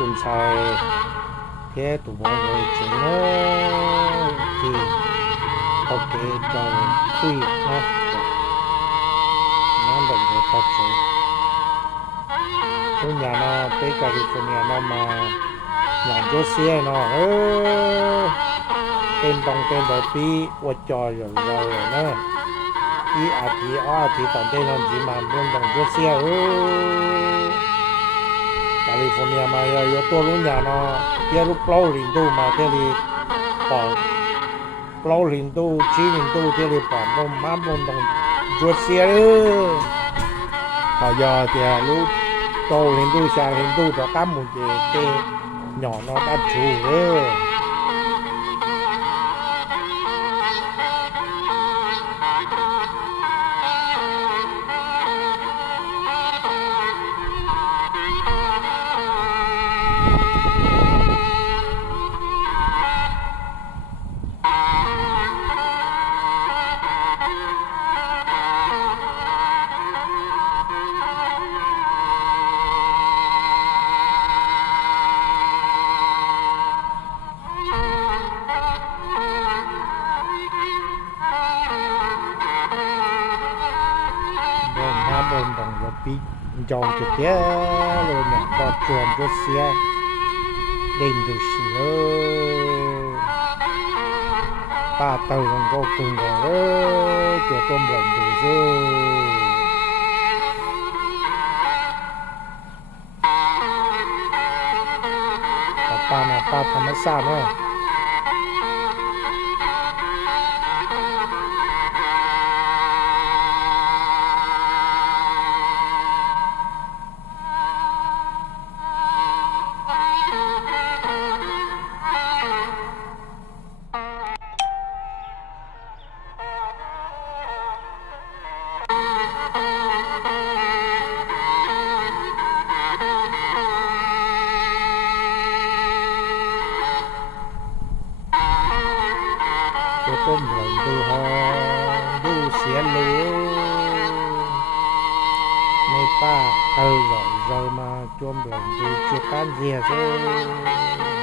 ตุนชัยเพียตุวงเวจิเนอที่โอเคจังคุยนะนั่นแบบนี้ตัดใจคุณยานาไปแคลิฟอร์เนียนามาอย่างโจเซียเนาะเป็นต้องเป็นแบบปีอวดจอยอย่างเรานะอีอาทิตอนเต้นนั้นที่มาเรื่องต้องโจเซียแคลิฟอร์เนียมาอยู่ตัวรุ่นยานาเยอะลูกเปล่าลินดูมาเที่ยวนี้ปอเปล่าลินดูชีลินดูเที่ยวนี้ปอมมาบนต้องโจเซียพอยอเที่ยวลูกโตลินดูชาลินดูต่อกั้มมุนเจnhỏ nó đã chủ bồn đồng và bị dòng trực tiếp rồi nhỉ và chuồn cho xe đền được xíu ba tàu còn có cùng rồi chuột tôm lợn được rồi ba là baธรรมชาติเนาะต้มหลังดูฮอดูเสียรู้ในป้าrồi rồi mà chômหลังดูchưa can gì rồi